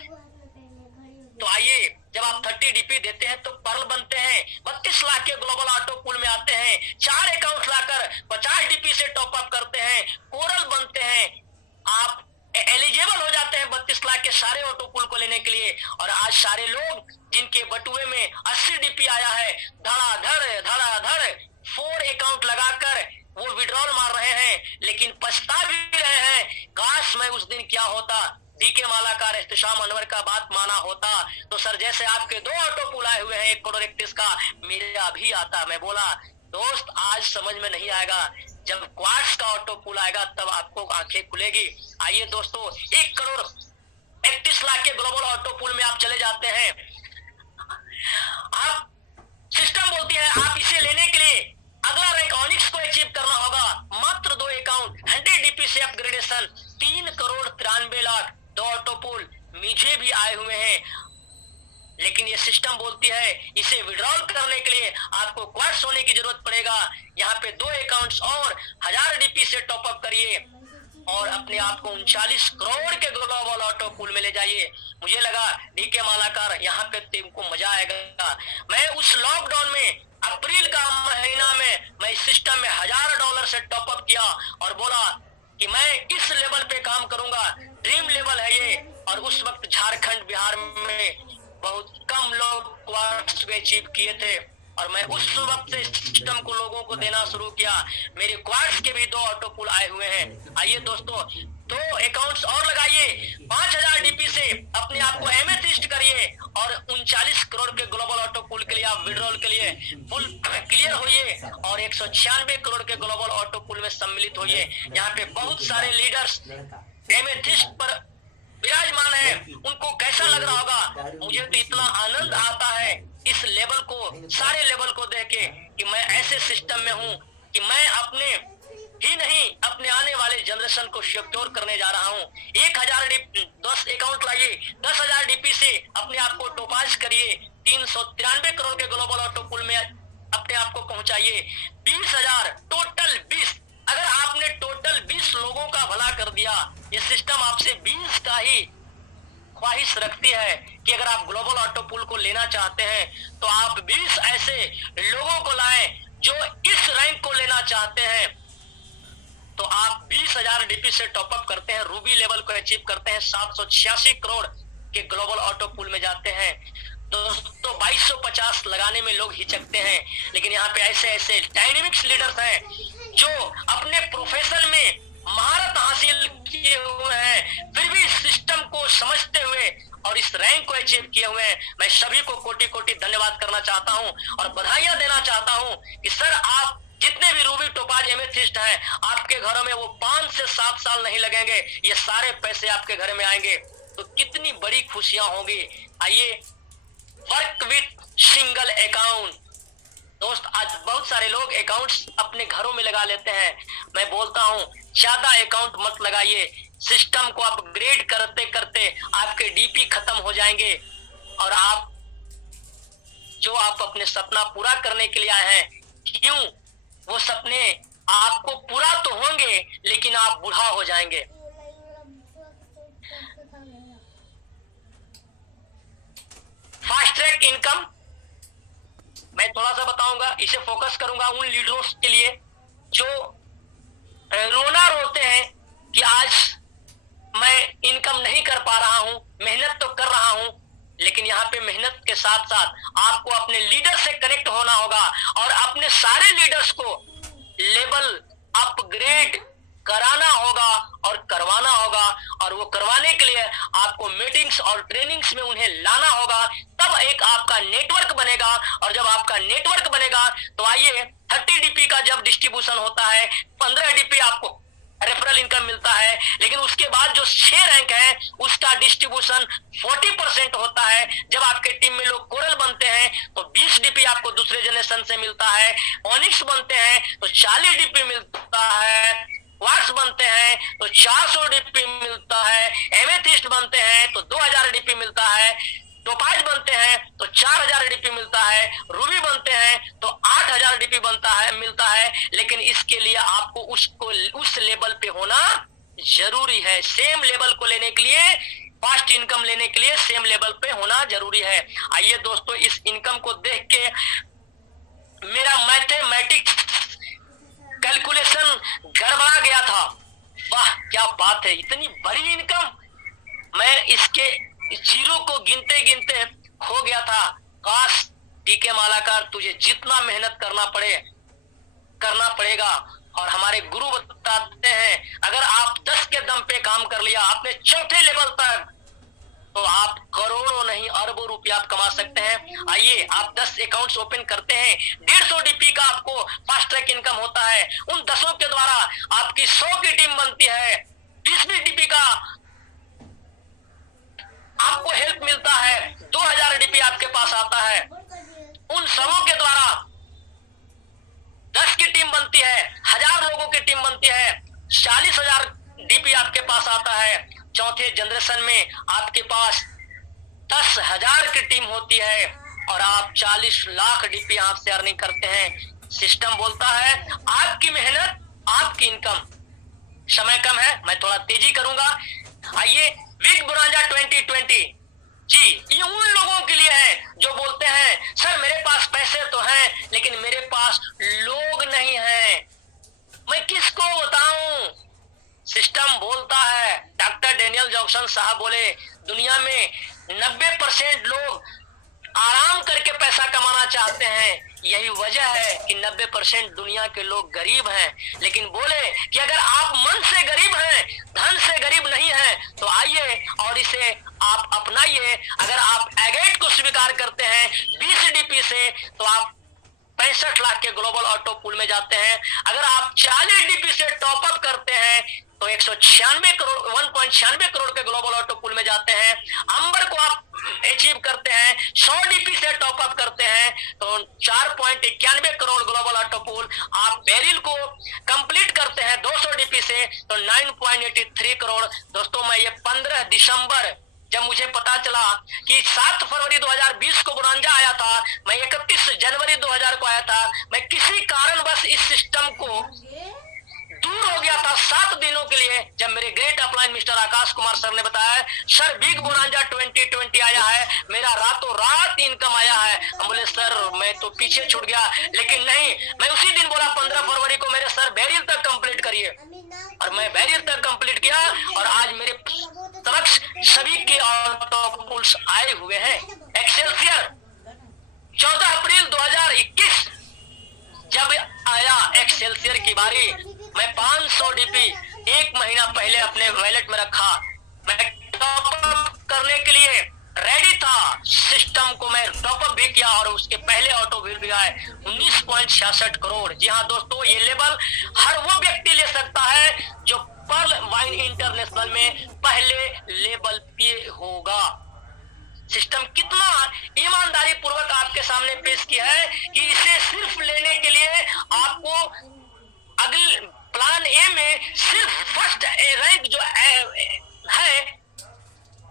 तो आइए, जब आप 30 डीपी देते हैं तो पर्ल बनते हैं, 32 लाख के ग्लोबल ऑटो पूल में आते हैं, 4 अकाउंट लाकर 50 डीपी से टॉपअप करते हैं, कोरल बनते हैं, आप एलिजिबल हो जाते हैं 32 लाख के सारे ऑटो पूल को लेने के लिए। और आज सारे लोग जिनके बटुए में 80 डीपी आया है, धड़ाधड़ 4 अकाउंट लगाकर वो विड्रॉल मार रहे हैं, लेकिन पछता भी रहे हैं। काश मैं उस दिन क्या होता, डीके मालाकार एहतशाम अनवर का बात माना होता तो सर जैसे आपके 2 ऑटो पूल आए हुए हैं 1 करोड़ 31 का, मेरा भी आता। मैं बोला दोस्त आज समझ में नहीं आएगा, जब क्वार्ट्स का ऑटो पूल आएगा तब आपको आंखें खुलेगी। आइए दोस्तों, 1 करोड़ 31 लाख के ग्लोबल ऑटो पूल में आप चले जाते हैं। आप सिस्टम बोलती है आप इसे लेने के लिए अगला रैंक ऑनिक्स को अचीव करना होगा। मात्र 2 अकाउंट 100 डीपी से upgradation, 3 crore 93 lakh 2 auto pool मुझे भी आए हुए हैं। लेकिन ये सिस्टम बोलती है इसे विड्रॉल करने के लिए आपको क्वार्ट्स होने की जरूरत पड़ेगा। यहाँ पे 2 अकाउंट्स और 1000 डीपी से टॉपअप करिए और अपने आप को 39 करोड़ के ग्लोबल ऑटो पूल में ले जाइए। मुझे लगा डीके मालाकार यहाँ पे तुमको मजा आएगा। मैं उस लॉकडाउन में अप्रैल का महीना में मैं इस सिस्टम में $1000 से टॉपअप किया और बोला कि मैं इस लेवल पे काम करूंगा, ड्रीम लेवल है ये। और उस वक्त झारखंड बिहार में बहुत कम लोग क्वार्ट्स को अचीव किए थे और मैं उस वक्त से सिस्टम को लोगों को देना शुरू किया। मेरे क्वार्ट्स के भी 2 ऑटो पूल आए हुए हैं। आइए दोस्तों, 2 अकाउंट्स और लगाइए, 5000 डीपी से अपने आप को एमेथिस्ट करिए और 39 करोड़ के ग्लोबल ऑटो पूल के लिए आप विड्रॉल के लिए फुल क्लियर होइए और 196 करोड़ के ग्लोबल ऑटो पूल में सम्मिलित होइए। यहाँ पे बहुत सारे लीडर्स एमेथिस्ट पर विराजमान है, उनको कैसा लग रहा होगा। मुझे तो इतना आनंद आता है इस लेवल को, सारे लेवल को देख के कि मैं ऐसे सिस्टम में हूँ कि मैं अपने ही नहीं अपने आने वाले जनरेशन को सिक्योर करने जा रहा हूँ। 1000 डीपी 10 अकाउंट लाइए, 10,000 डीपी से अपने आप को टोपाज करिए, 393 करोड़ के ग्लोबल ऑटो पूल में अपने आप को पहुंचाइए। 20,000 टोटल 20, अगर आपने टोटल 20 लोगों का भला कर दिया, ये सिस्टम आपसे 20 का ही ख्वाहिश रखती है कि अगर आप ग्लोबल ऑटो पूल को लेना चाहते हैं तो आप 20 ऐसे लोगों को लाएं जो इस रैंक को लेना चाहते हैं। तो आप 20,000 डीपी से टॉपअप करते हैं, रूबी लेवल को अचीव करते हैं, 786 करोड़ के ग्लोबल ऑटो पूल में जाते हैं। दोस्तों 2250 लगाने में लोग हिचकते हैं, लेकिन यहाँ पे ऐसे ऐसे डायनेमिक्स लीडर्स हैं जो अपने प्रोफेशन में महारत हासिल किए हुए हैं, फिर भी सिस्टम को समझते हुए और इस रैंक को अचीव किए हुए हैं। मैं सभी को कोटि कोटि धन्यवाद करना चाहता हूं और बधाइयां देना चाहता हूं कि सर आप जितने भी रूबी टोपाज एमेथिस्ट हैं, आपके घरों में वो 5 से 7 साल नहीं लगेंगे, ये सारे पैसे आपके घर में आएंगे। तो कितनी बड़ी खुशियां होंगी। आइए, वर्क विथ सिंगल अकाउंट। दोस्त आज बहुत सारे लोग अकाउंट्स अपने घरों में लगा लेते हैं। मैं बोलता हूं ज्यादा अकाउंट मत लगाइए, सिस्टम को अपग्रेड करते करते आपके डीपी खत्म हो जाएंगे और आप जो आप अपने सपना पूरा करने के लिए आए हैं, क्यों वो सपने आपको पूरा तो होंगे लेकिन आप बूढ़ा हो जाएंगे। फास्ट ट्रैक इनकम मैं थोड़ा सा बताऊंगा, इसे फोकस करूंगा उन लीडरों के लिए जो रोना रोते हैं कि आज मैं इनकम नहीं कर पा रहा हूं, मेहनत तो कर रहा हूं, लेकिन यहाँ पे मेहनत के साथ साथ आपको अपने लीडर से कनेक्ट होना होगा और अपने सारे लीडर्स को लेवल अपग्रेड कराना होगा और करवाना होगा। और वो करवाने के लिए आपको मीटिंग्स और ट्रेनिंग्स में उन्हें लाना होगा, तब एक आपका नेटवर्क बनेगा। और जब आपका नेटवर्क बनेगा तो आइए 30 डीपी का जब डिस्ट्रीब्यूशन होता है, 15 डीपी आपको रेफरल इनकम मिलता है, लेकिन उसके बाद जो 6 रैंक है उसका डिस्ट्रीब्यूशन 40% होता है। जब आपके टीम में लोग कोरल बनते हैं तो 20 डीपी आपको दूसरे जनरेशन से मिलता है, ऑनिक्स बनते हैं तो 40 डीपी मिलता है, वाट्स बनते हैं तो 400 डीपी मिलता है, एमेथिस्ट बनते हैं तो 2000 डीपी मिलता है, टोपाज बनते हैं तो 4000 डीपी मिलता है, रूबी बनते हैं तो 8000 डीपी मिलता है। लेकिन इसके लिए आपको उस लेवल पे होना जरूरी है। सेम लेवल को लेने के लिए, फास्ट इनकम लेने के लिए सेम लेवल पे होना जरूरी है। आइए दोस्तों, इस इनकम को देख के मेरा मैथमेटिक्स कैलकुलेशन गड़बड़ा गया था। वाह क्या बात है, इतनी बड़ी इनकम। मैं इसके जीरो को गिनते गिनते खो गया था। काश डीके मालाकार तुझे जितना मेहनत करना पड़ेगा। और हमारे गुरु बताते हैं अगर आप 10 के दम पे काम कर लिया अपने चौथे लेवल तक तो आप करोड़ों नहीं अरबों रुपया आप कमा सकते हैं। आइए आप 10 अकाउंट्स ओपन करते हैं, 150 डीपी का आपको फास्ट ट्रैक इनकम होता है। उन 10 के द्वारा आपकी 100 की टीम बनती है, 20 डीपी का आपको हेल्प मिलता है, 2000 डीपी आपके पास आता है। उन सबों के द्वारा 10 की टीम बनती है, 1000 लोगों की टीम बनती है, 40,000 डीपी आपके पास आता है। चौथे जनरेशन में आपके पास 10,000 की टीम होती है और आप 40 लाख डीपी आपसे अर्निंग करते हैं। सिस्टम बोलता है आपकी मेहनत आपकी इनकम। समय कम है, मैं थोड़ा तेजी करूंगा। आइए बिग बोनांजा 2020 जी, ये उन लोगों के लिए है जो बोलते हैं सर मेरे पास पैसे तो हैं लेकिन मेरे पास लोग नहीं हैं, मैं किसको बताऊं। सिस्टम बोलता है, डॉक्टर डेनियल जॉनसन साहब बोले दुनिया में 90% लोग आराम करके पैसा कमाना चाहते हैं। यही वजह है कि 90% दुनिया के लोग गरीब हैं। लेकिन बोले कि अगर आप मन से गरीब हैं, धन से गरीब नहीं हैं, तो आइए और इसे आप अपनाइए। अगर आप एगेट को स्वीकार करते हैं 20 डीपी से तो आप 65 लाख के ग्लोबल ऑटो पूल में जाते हैं। अगर आप 40 डीपी से टॉप अप करते हैं तो 196 करोड़ 1.96 करोड़ के ग्लोबल ऑटो पूल में जाते हैं। अंबर को आप अचीव करते हैं, 100 डीपी से टॉप अप करते हैं तो 4.91 करोड़ ग्लोबल ऑटो पूल। आप बेरिल को कंप्लीट करते हैं 200 डीपी से तो 9.83 करोड़। दोस्तों मैं ये 15 दिसंबर जब मुझे पता चला कि 7 फरवरी 2020 को बोनांजा आया था, मैं 31 जनवरी 2000 को आया था, मैं किसी कारणवश इस सिस्टम को दूर हो गया था 7 दिनों के लिए। जब मेरे great upline mister Akash Kumar sir ने बताया सर बिग बोनांजा 2020 आया है, मेरा रातों रात इनकम आया है, हम बोले सर मैं तो पीछे छूट गया। लेकिन नहीं, मैं उसी दिन बोला 15 फरवरी को मेरे सर बैरियर तक कंप्लीट करिए और मैं बैरियर तक कंप्लीट किया और आज मेरे समक्ष सभी के ऑटो पूल्स आए हुए हैं। एक्सेलसियर 14 अप्रैल 2021 जब आया एक्सेलसियर की बारी, मैं 500 डीपी 1 महीना पहले अपने वॉलेट में रखा। मैं टॉप अप करने के लिए रेडी था, सिस्टम को मैं टॉप अप भी किया और उसके पहले ऑटो भी आए 19.66 करोड़। जी हाँ दोस्तों, ये लेवल हर वो व्यक्ति ले सकता है जो पर्ल वाइन इंटरनेशनल में पहले लेवल पे होगा। सिस्टम कितना ईमानदारी पूर्वक आपके सामने पेश किया है कि इसे सिर्फ लेने के लिए आपको प्लान ए में सिर्फ फर्स्ट रैंक जो है,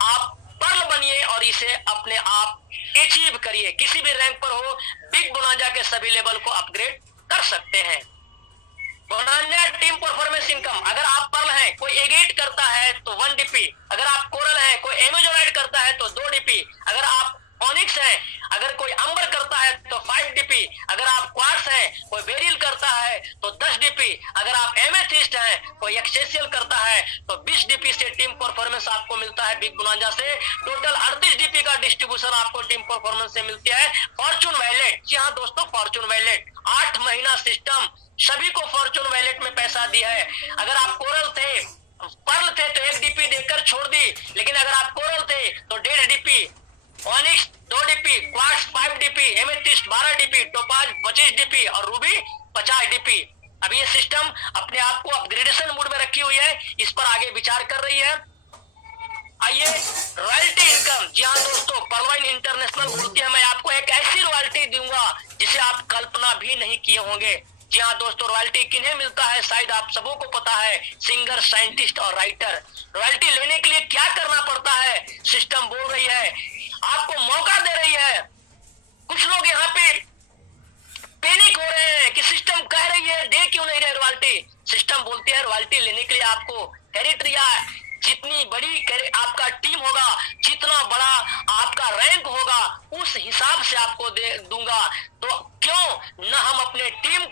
आप पर्ल बनिए और इसे अपने आप अचीव करिए। किसी भी रैंक पर हो, बिग बोनांजा के सभी लेवल को अपग्रेड कर सकते हैं। बोनांजा टीम परफॉर्मेंस इनकम, अगर आप पर्ल हैं, कोई एगेट करता है तो 1 डीपी, अगर आप कोरल हैं, कोई एमेजोनाइट करता है तो 2 डीपी, अगर आप ऑनिक्स हैं, अगर कोई अंबर करता है तो 5 डीपी, अगर आप क्वार्ट्स हैं, कोई बेरिल करता है तो 10 डीपी, अगर आप एमेथिस्ट हैं, कोई एक्सेसियल करता है तो 20 डीपी से टीम परफॉर्मेंस आपको मिलता है बिग बोनांजा से। टोटल 38 डीपी का डिस्ट्रीब्यूशन आपको टीम परफॉर्मेंस से मिलती है। फॉर्चून वैलेट, जी हाँ दोस्तों, फॉर्चून वैलेट 8 महीना सिस्टम सभी को फॉर्चून वैलेट में पैसा दिया है। अगर आप कोरल थे, पर्ल थे तो 1 डीपी देकर छोड़ दी, लेकिन अगर आप कोरल थे तो 1.5 DP, onyx 2 DP, quartz 5 DP, amethyst 12 DP, topaz 25 DP और रूबी 50 डीपी। अब ये सिस्टम अपने आप को अपग्रेडेशन मोड में रखी हुई है, इस पर आगे विचार कर रही है। आइए रॉयल्टी इनकम, जी हाँ दोस्तों, पर्लवाइन इंटरनेशनल बोलती है मैं आपको एक ऐसी रॉयल्टी दूंगा जिसे आप कल्पना भी नहीं किए होंगे। जी हाँ दोस्तों, रॉयल्टी किन्हें मिलता है शायद आप सबों को पता है, सिंगर, साइंटिस्ट और राइटर। रॉयल्टी लेने के लिए क्या करना पड़ता है, सिस्टम बोल रही है, आपको मौका दे रही है। कुछ लोग यहाँ पे पैनिक हो रहे हैं कि सिस्टम कह रही है दे क्यों नहीं रहे रॉयल्टी। सिस्टम बोलती है रॉयल्टी लेने के लिए आपको क्राइटेरिया, जितनी बड़ी आपका टीम होगा, जितना बड़ा आपका रैंक होगा, उस हिसाब से आपको दे दूंगा। तो क्यों न हम अपने टीम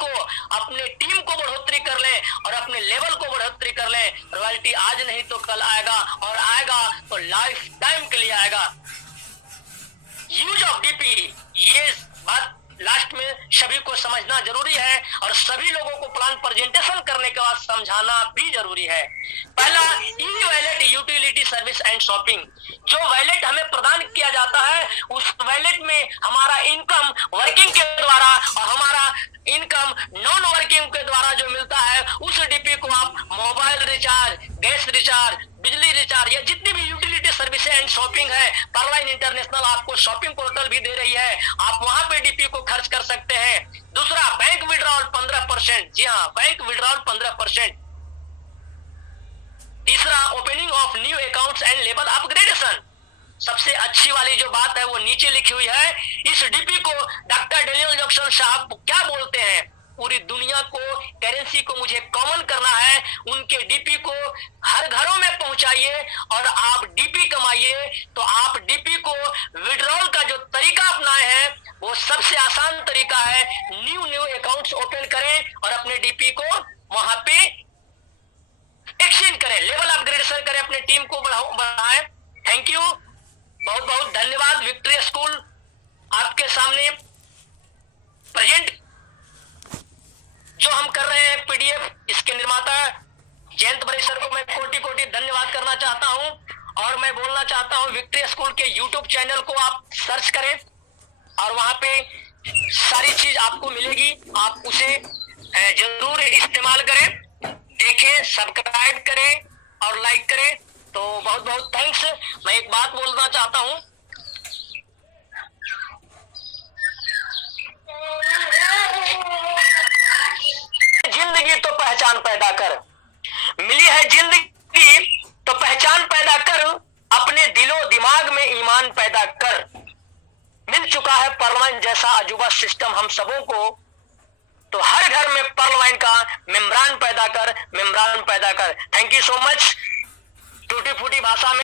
को बढ़ोतरी कर लें और अपने लेवल को बढ़ोतरी कर लें। रॉयल्टी आज नहीं तो कल आएगा, और आएगा तो लाइफ टाइम के लिए आएगा। यूज ऑफ डीपी, ये बात लास्ट में सभी को समझना जरूरी है और सभी लोगों को प्लान प्रेजेंटेशन करने के बाद समझाना भी जरूरी है। पहला, e wallet utility service and shopping. जो वैलेट हमें प्रदान किया जाता है, उस वैलेट में हमारा इनकम वर्किंग के द्वारा और हमारा इनकम नॉन वर्किंग के द्वारा जो मिलता है, उस डीपी को आप मोबाइल रिचार्ज, गैस रिचार्ज, बिजली रिचार्ज या जितनी भी यूटिलिटी सर्विस एंड शॉपिंग है, पर्लवाइन इंटरनेशनल आपको शॉपिंग पोर्टल भी दे रही है, आप वहां पे डीपी को खर्च कर सकते हैं। दूसरा, बैंक विड्रॉल 15%, जी हाँ, बैंक विड्रॉल 15%। तीसरा, opening of new accounts and level upgradation. सबसे अच्छी वाली जो बात है वो नीचे लिखी हुई है। इस डीपी को डॉक्टर डेनियल जैक्सन साहब क्या बोलते हैं, पूरी दुनिया को, करेंसी को मुझे कॉमन करना है, उनके डीपी को हर घरों में पहुंचाइए और आप डीपी कमाइए। तो आप डीपी को विड्रॉल का जो तरीका अपनाए हैं वो सबसे आसान तरीका है, न्यू अकाउंट्स ओपन करें और अपने डीपी को वहां पे एक्सचेंज करें, लेवल अपग्रेडेशन करें, अपने टीम को बढ़ाएं। थैंक यू, बहुत बहुत धन्यवाद। विक्ट्री स्कूल आपके सामने प्रेजेंट जो हम कर रहे हैं पीडीएफ, इसके निर्माता जयंत बड़े सर को मैं कोटि कोटि धन्यवाद करना चाहता हूं। और मैं बोलना चाहता हूं, विक्ट्री स्कूल के यूट्यूब चैनल को आप सर्च करें और वहां पे सारी चीज आपको मिलेगी, आप उसे जरूर इस्तेमाल करें, देखें, सब्सक्राइब करें और लाइक करें। तो बहुत बहुत थैंक्स। मैं एक बात बोलना चाहता हूं, जिंदगी तो पहचान पैदा कर, मिली है जिंदगी तो पहचान पैदा कर, अपने दिलो दिमाग में ईमान पैदा कर। मिल चुका है पर्लवाइन जैसा अजूबा सिस्टम हम सबों को, तो हर घर में पर्लवाइन का मेम्ब्रान पैदा कर, मेम्ब्रान पैदा कर। Thank you so much. टूटी फूटी भाषा में